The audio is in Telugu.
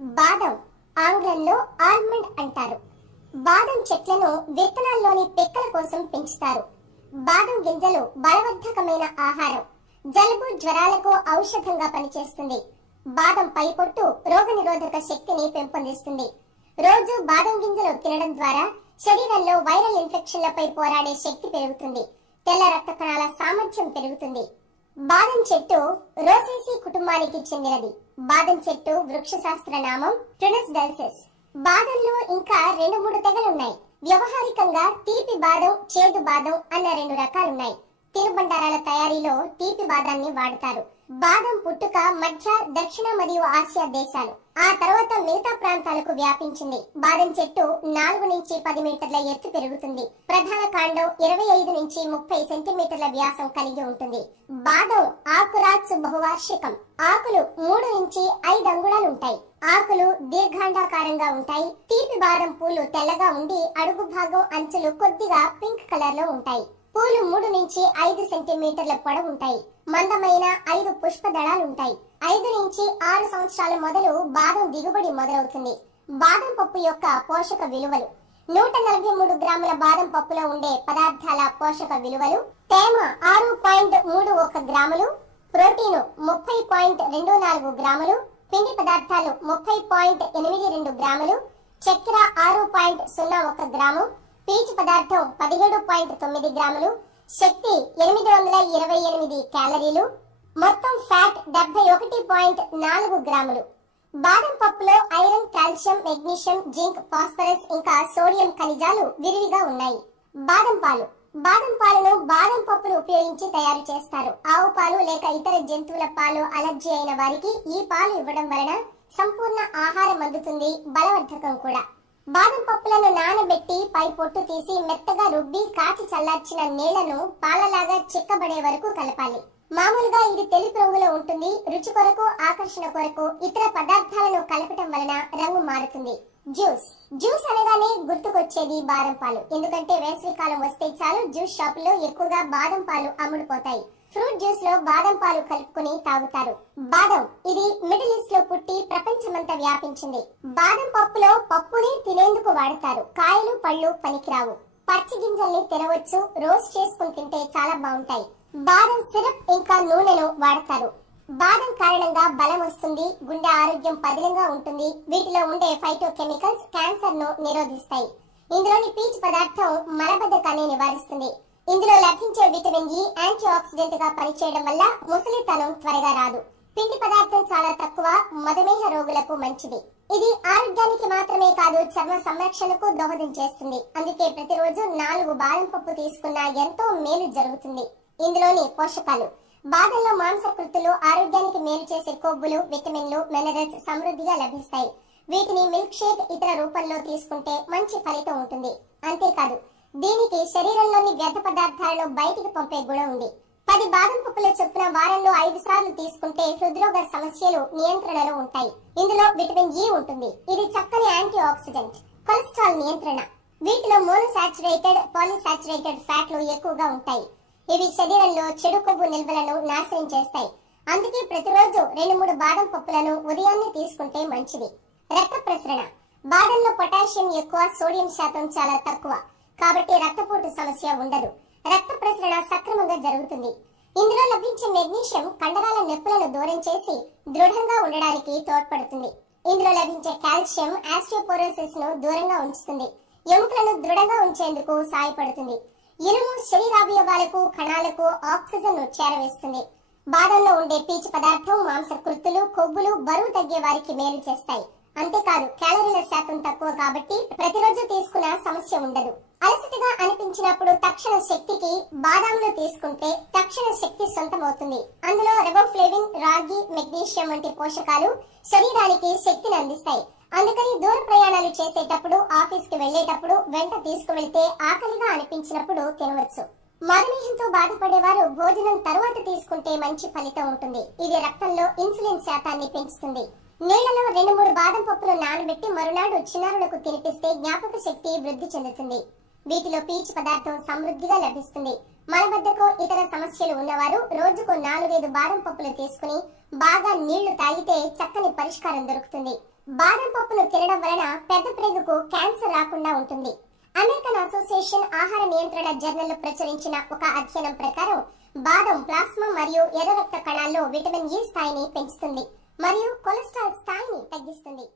బాదం ఆంగ్లంలో ఆల్మండ్ అంటారు. బాదం చెట్లను విత్తనాల్లోని పిక్కల కోసం పెంచుతారు. బాదం గింజలు బలవర్ధకమైన ఆహారం. జలుబు జ్వరాలకు ఔషధంగా పనిచేస్తుంది. బాదం పై పొట్టు రోగనిరోధక శక్తిని పెంపొందిస్తుంది. రోజు బాదం గింజలు తినడం ద్వారా శరీరంలో వైరల్ ఇన్ఫెక్షన్లపై పోరాడే శక్తి పెరుగుతుంది. తెల్ల రక్త కణాల సామర్థ్యం పెరుగుతుంది. బాదం చెట్టు రోసేసి కుటుంబానికి చెందినది. బాదం చెట్టు వృక్ష శాస్త్ర నామం ట్రినస్ డల్సెస్. బాదంలో ఇంకా 2-3 తెగలున్నాయి. వ్యవహారికంగా తీపి బాదం, చేదు బాదం అన్న 2 రకాలున్నాయి. తినుబండారాల తయారీలో తీపి బాదాన్ని వాడతారు. బాదం పుట్టుక మధ్య, దక్షిణ మరియు ఆసియా దేశాలు, ఆ తర్వాత మిగతా ప్రాంతాలకు వ్యాపించింది. బాదం చెట్టు 4 నుంచి 10 మీటర్ల ఎత్తు పెరుగుతుంది. ప్రధాన కాండం 25 నుంచి 30 సెంటీమీటర్ల వ్యాసం కలిగి ఉంటుంది. బాదం ఆకురాత్సు బహువార్షికం. ఆకులు 3 నుంచి 5 అంగుళాలు ఉంటాయి. ఆకులు దీర్ఘాండాకారంగా ఉంటాయి. తీపి బాదం పూలు తెల్లగా ఉండి అడుగు భాగం అంచులు కొద్దిగా పింక్ కలర్ లో ఉంటాయి. పూలు 3 నుంచి 5 సెంటీమీటర్ల పొడవు ఉంటాయి. మందమైన 5 పుష్ప దళాలుంటాయి. 5 నుంచి 6 సంవత్సరాల మొదలు బాదం దిగుబడి మొదలవుతుంది. బాదం పప్పు యొక్క పోషక విలువలు. 143 గ్రాముల బాదం పప్పులో ఉండే పదార్థాల పోషక విలువలు: తేమ 6.31 గ్రాములు, ప్రోటీను 30.24 గ్రాములు, పిండి పదార్థాలు 30.82 గ్రాములు, చక్కెర 6.01 గ్రాము, పీచు పదార్థం 17.9 గ్రాములు, శక్తి 828 క్యాలరీలు, మొత్తం ఫ్యాట్ 71.4 గ్రాములు. బాదం పప్పులో iron, calcium, magnesium, zinc, phosphorus ఇంకా సోడియం ఖనిజాలు విరివిగా ఉన్నాయి. బాదం పాలు. బాదం పాలను బాదం పప్పును ఉపయోగించి తయారు చేస్తారు. ఆవు పాలు లేక ఇతర జంతువుల పాలు అలర్జీ అయిన వారికి ఈ పాలు ఇవ్వడం వలన సంపూర్ణ ఆహారం అందుతుంది. బలవర్ధకం కూడా. బాదం పప్పులను నానబెట్టి పై పొట్టు తీసి మెత్తగా రుబ్బి కాచి చల్లార్చిన నీళ్లను పాలలాగా చిక్కబడే వరకు కలపాలి. మామూలుగా ఇది తెలుపు రంగులో ఉంటుంది. రుచి కొరకు, ఆకర్షణ కొరకు ఇతర పదార్థాలను కలపటం వలన రంగు మారుతుంది. జ్యూస్. జ్యూస్ అనగానే గుర్తుకొచ్చేది బాదం పాలు. ఎందుకంటే వేసవికాలం వస్తే చాలు జ్యూస్ షాపుల్లో ఎక్కువగా బాదం పాలు అమ్ముడుపోతాయి. ఫ్రూట్ జ్యూస్ లో బాదం పాలు కలుపుకుని తాగుతారు. బాదం ఇది మిడిల్ ఈస్ట్ లో పుట్టి ప్రపంచమంతా వ్యాపించింది. బాదం పప్పులో పప్పుని తినేందుకు వాడతారు. కాయలు, పళ్ళు పనికిరావు. పచ్చి గింజల్ని తినవచ్చు. రోస్ట్ చేసుకుని తింటే చాలా బాగుంటాయి. బాదం సిరప్ ఇంకా నూనెను వాడతారు. బాదం కారణంగా బలం వస్తుంది. గుండె ఆరోగ్యం పదిలంగా ఉంటుంది. వీటిలో ఉండే ఫైటో కెమికల్స్ క్యాన్సర్ ను నిరోధిస్తాయి. ఇందులోని పీచు పదార్థం మలబద్ధకాన్ని నివారిస్తుంది. ఇందులో లభించే విటమిన్ ఇ యాంటీ ఆక్సిడెంట్ గా పనిచేయడం వల్ల ముసలితనం త్వరగా రాదు. పిండి పదార్థం చాలా తక్కువ. మధుమేహ రోగులకు మంచిది. ఇది ఆరోగ్యానికి మాత్రమే కాదు, చర్మ సంరక్షణకు దోహదం చేస్తుంది. అందుకే ప్రతిరోజు 4 బాదం పప్పు తీసుకున్నా ఎంతో మేలు జరుగుతుంది. ఇందులోని పోషకాలు. బాదంలో మాంసకృతులు, ఆరోగ్యానికి మేలు చేసే కొవ్వులు, విటమిన్లు, మినరల్స్ సమృద్ధిగా లభిస్తాయి. వీటిని మిల్క్ షేక్ ఇతర రూపంలో తీసుకుంటే మంచి ఫలితం ఉంటుంది. అంతేకాదు దీనికి శరీరంలోని వ్యర్థ పదార్థాలను బయటికి పంపే గుణం ఉంది. 10 బాదం పప్పుల చొప్పున వారంలో 5 సార్లు తీసుకుంటే హృద్రోగ సమస్యలు నియంత్రణలో ఉంటాయి. ఇందులో విటమిన్ ఇ ఉంటుంది. ఇది చక్కని యాంటీ ఆక్సిడెంట్. కొలెస్ట్రాల్ నియంత్రణ. వీటిలో మోనోసాచురేటెడ్, పాలీసాచురేటెడ్ ఫ్యాట్లు ఎక్కువగా ఉంటాయి. ఇవి శరీరంలో చెడు కొవ్వు నిల్వలను నాశనం చేస్తాయి. అందుకే ప్రతిరోజు 2-3 బాదం పప్పులను ఉదయాన్నే తీసుకుంటే మంచిది. రక్త ప్రసరణ. బాదంలో పొటాషియం ఎక్కువ, సోడియం శాతం చాలా తక్కువ. కాబట్టి రక్తపోటు సమస్య ఉండదు. రక్త ప్రసరణ సక్రమంగా జరుగుతుంది. ఇందులో లభించే మెగ్నీషియం కండరాల నొప్పులను దూరం చేసి దృఢంగా ఉండడానికి తోడ్పడుతుంది. ఇందులో లభించే కాల్షియం ఆస్టియోపోరోసిస్ ను దూరంగా ఉంచుతుంది. ఎముకలను దృఢంగా ఉంచేందుకు సహాయపడుతుంది. ఇనుము శరీరావయవాలకు, కణాలకు ఆక్సిజన్ ను చేరవేస్తుంది. బాదంలో ఉండే పీచు పదార్థం మాంసకృతులు, కొవ్వులు బరువు తగ్గే వారికి మేలు చేస్తాయి. అంతేకాదు క్యాలరీల శాతం తక్కువ కాబట్టి ప్రతిరోజు తీసుకున్న సమస్య ఉండదు. అలసటగా అనిపించినప్పుడు తక్షణ శక్తికి బాదాంలు తీసుకుంటే తక్షణ శక్తి సొంతమవుతుంది. అందులో రెబోఫ్లేవిన్, రాగి, మెగ్నీషియం వంటి పోషకాలు శరీరానికి శక్తిని అందిస్తాయి. అందుకని దూర ప్రయాణాలు చేసేటప్పుడు, ఆఫీస్ కి వెళ్లేటప్పుడు వెంట తీసుకువెళ్తే ఆకలిగా అనిపించినప్పుడు తినవచ్చు. మధుమేహంతో బాధపడేవారు భోజనం తరువాత తీసుకుంటే మంచి ఫలితం ఉంటుంది. ఇది రక్తంలో ఇన్సులిన్ శాతాన్ని పెంచుతుంది. నీళ్లలో 2-3 బాదం పప్పులు నానబెట్టి మరునాడు చిన్నారులకు తినిపిస్తే జ్ఞాపక శక్తి వృద్ధి చెందుతుంది. వీటిలో పీచు పదార్థం సమృద్ధిగా లభిస్తుంది. మలబద్ధకం ఇతర సమస్యలు ఉన్నవారు రోజుకు 4-5 బాదం పప్పులు తీసుకుని బాగా నీళ్లు తాగితే చక్కని పరిష్కారం దొరుకుతుంది. బాదం పప్పును తినడం వలన పెద్ద ప్రేగుకు క్యాన్సర్ రాకుండా ఉంటుంది. అమెరికన్ అసోసియేషన్ ఆహార నియంత్రణ జర్నల్ ప్రచురించిన ఒక అధ్యయనం ప్రకారం బాదం ప్లాస్మా మరియు ఎర్ర రక్త కణాల్లో విటమిన్ E స్థాయిని పెంచుతుంది మరియు కొలెస్ట్రాల్ స్థాయిని తగ్గిస్తుంది.